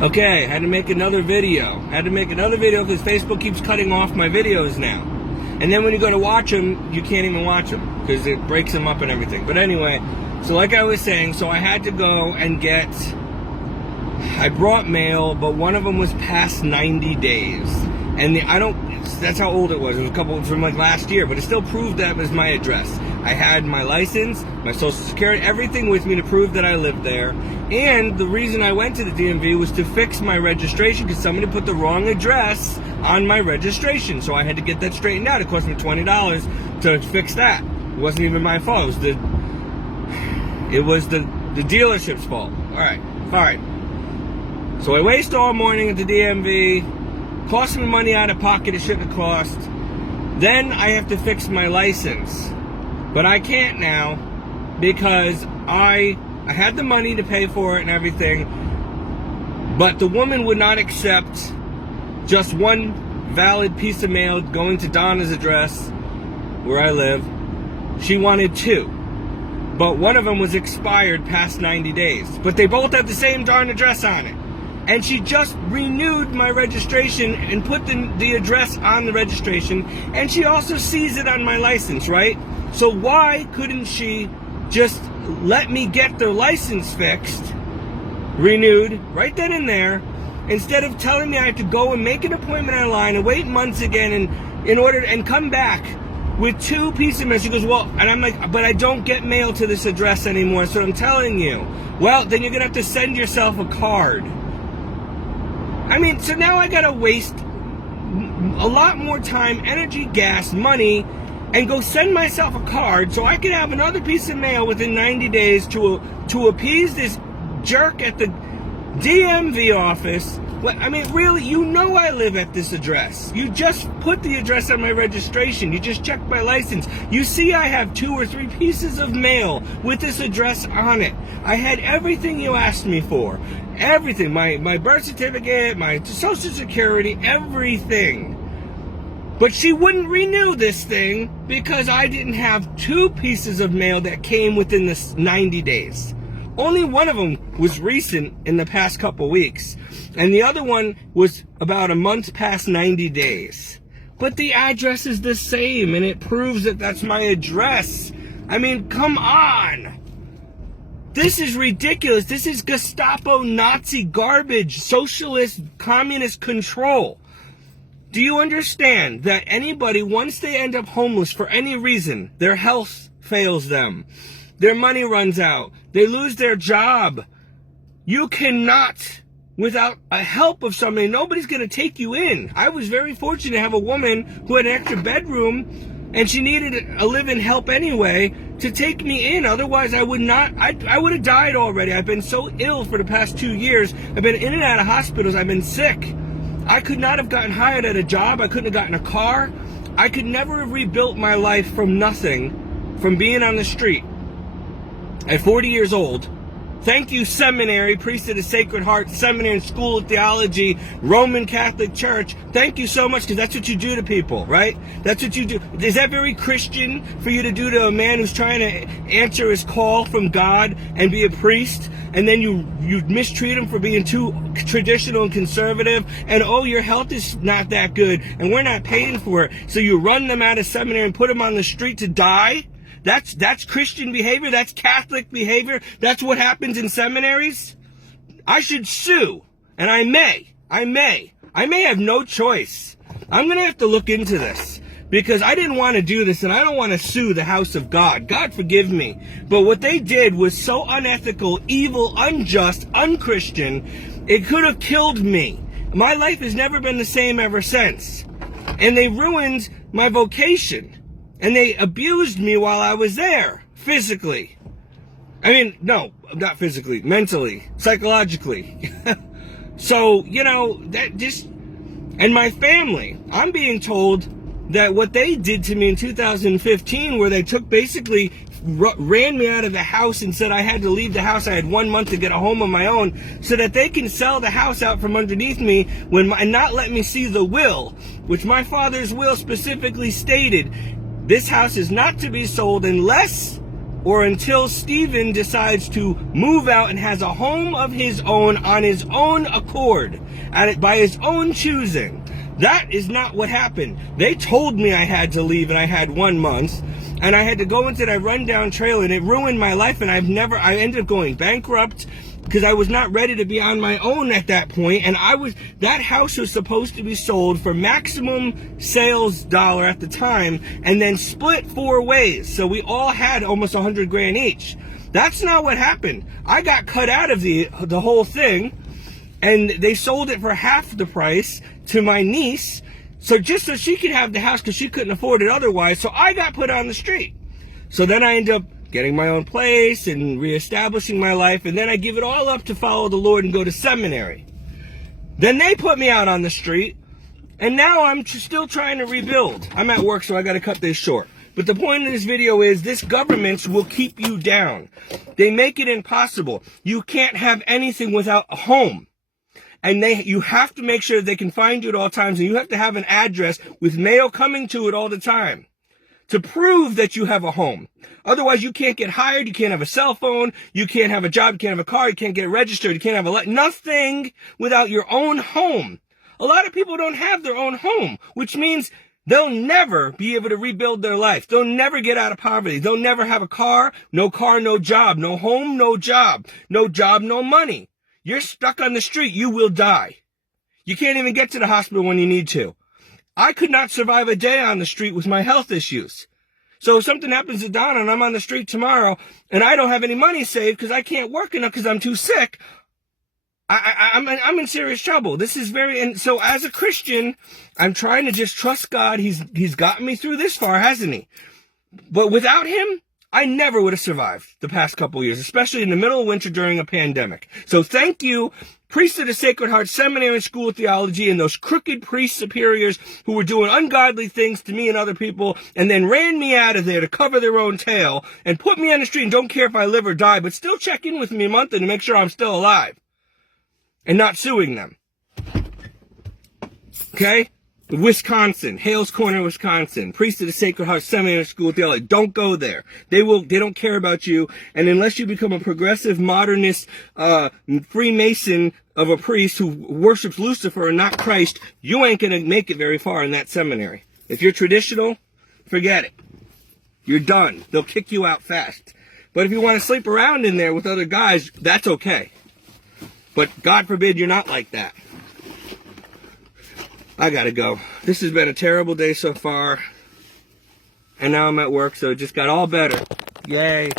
Okay, had to make another video. Because Facebook keeps cutting off my videos now. And then when you go to watch them, you can't even watch them because it breaks them up and everything. But anyway, so like I was saying, so I had to go and I brought mail, but one of them was past 90 days. And that's how old it was. It was a couple from like last year, but it still proved that was my address. I had my license, my social security, everything with me to prove that I lived there. And the reason I went to the DMV was to fix my registration because somebody put the wrong address on my registration. So I had to get that straightened out. It cost me $20 to fix that. It wasn't even my fault. It was the dealership's fault. All right. So I waste all morning at the DMV. Cost me money out of pocket it shouldn't have cost. Then I have to fix my license. But I can't now because I had the money to pay for it and everything, but the woman would not accept just one valid piece of mail going to Donna's address where I live. She wanted two, but one of them was expired past 90 days, but they both have the same darn address on it. And she just renewed my registration and put the address on the registration, and she also sees it on my license, right? So why couldn't she just let me get the license fixed, renewed, right then and there, instead of telling me I have to go and make an appointment online and wait months again and come back with two pieces of mail? She goes, well, and I'm like, but I don't get mail to this address anymore, so I'm telling you. Well, then you're going to have to send yourself a card. I mean, so now I got to waste a lot more time, energy, gas, money, and go send myself a card so I can have another piece of mail within 90 days to appease this jerk at the DMV office. I mean, really, you know I live at this address. You just put the address on my registration. You just checked my license. You see I have 2 or 3 pieces of mail with this address on it. I had everything you asked me for. Everything. My birth certificate, my social security, everything. But she wouldn't renew this thing because I didn't have 2 pieces of mail that came within this 90 days. Only one of them was recent in the past couple weeks. And the other one was about a month past 90 days. But the address is the same, and it proves that that's my address. I mean, come on. This is ridiculous. This is Gestapo Nazi garbage, socialist, communist control. Do you understand that anybody, once they end up homeless for any reason, their health fails them, their money runs out, they lose their job, you cannot, without a help of somebody, nobody's going to take you in. I was very fortunate to have a woman who had an extra bedroom, and she needed a live-in help anyway to take me in. Otherwise, I would not, I would have died already. I've been so ill for the past 2 years. I've been in and out of hospitals. I've been sick. I could not have gotten hired at a job. I couldn't have gotten a car. I could never have rebuilt my life from nothing, from being on the street at 40 years old. Thank you, seminary, priest of the Sacred Heart, seminary and school of theology, Roman Catholic Church. Thank you so much, because that's what you do to people, right? That's what you do. Is that very Christian for you to do to a man who's trying to answer his call from God and be a priest? And then you mistreat him for being too traditional and conservative, and oh, your health is not that good, and we're not paying for it. So you run them out of seminary and put them on the street to die? That's Christian behavior? That's Catholic behavior? That's what happens in seminaries? I should sue, and I may have no choice. I'm going to have to look into this, because I didn't want to do this, and I don't want to sue the house of God. God forgive me. But what they did was so unethical, evil, unjust, unchristian, it could have killed me. My life has never been the same ever since. And they ruined my vocation. And they abused me while I was there, physically. I mean, no, not physically, mentally, psychologically. So, you know, that just, and my family, I'm being told that what they did to me in 2015, where they basically ran me out of the house and said I had to leave the house. I had 1 month to get a home of my own, so that they can sell the house out from underneath me and not let me see the will, which my father's will specifically stated. This house is not to be sold unless or until Stephen decides to move out and has a home of his own on his own accord, by his own choosing. That is not what happened. They told me I had to leave and I had 1 month, and I had to go into that rundown trailer, and it ruined my life, and I ended up going bankrupt because I was not ready to be on my own at that point. And that house was supposed to be sold for maximum sales dollar at the time, and then split 4 ways. So we all had almost $100,000 each. That's not what happened. I got cut out of the whole thing, and they sold it for half the price to my niece, so just so she could have the house because she couldn't afford it otherwise. So I got put on the street. So then I ended up getting my own place and reestablishing my life, and then I give it all up to follow the Lord and go to seminary. Then they put me out on the street, and now I'm still trying to rebuild. I'm at work, so I got to cut this short. But the point of this video is this government will keep you down. They make it impossible. You can't have anything without a home. And you have to make sure they can find you at all times, and you have to have an address with mail coming to it all the time to prove that you have a home. Otherwise, you can't get hired, you can't have a cell phone, you can't have a job, you can't have a car, you can't get registered, you can't have nothing without your own home. A lot of people don't have their own home, which means they'll never be able to rebuild their life. They'll never get out of poverty. They'll never have a car, no job, no home, no job, no money. You're stuck on the street, you will die. You can't even get to the hospital when you need to. I could not survive a day on the street with my health issues. So if something happens to Donna and I'm on the street tomorrow and I don't have any money saved because I can't work enough because I'm too sick, I'm in serious trouble. And so as a Christian, I'm trying to just trust God. He's gotten me through this far, hasn't he? But without him, I never would have survived the past couple of years, especially in the middle of winter during a pandemic. So thank you, priests of the Sacred Heart Seminary School of Theology, and those crooked priest superiors who were doing ungodly things to me and other people, and then ran me out of there to cover their own tail and put me on the street and don't care if I live or die, but still check in with me monthly to make sure I'm still alive and not suing them. Okay? Wisconsin, Hales Corner, Wisconsin, priest of the Sacred Heart Seminary School of Theology. Don't go there. They don't care about you. And unless you become a progressive, modernist, Freemason of a priest who worships Lucifer and not Christ, you ain't going to make it very far in that seminary. If you're traditional, forget it. You're done. They'll kick you out fast. But if you want to sleep around in there with other guys, that's okay. But God forbid you're not like that. I gotta go. This has been a terrible day so far. And now I'm at work, so it just got all better. Yay.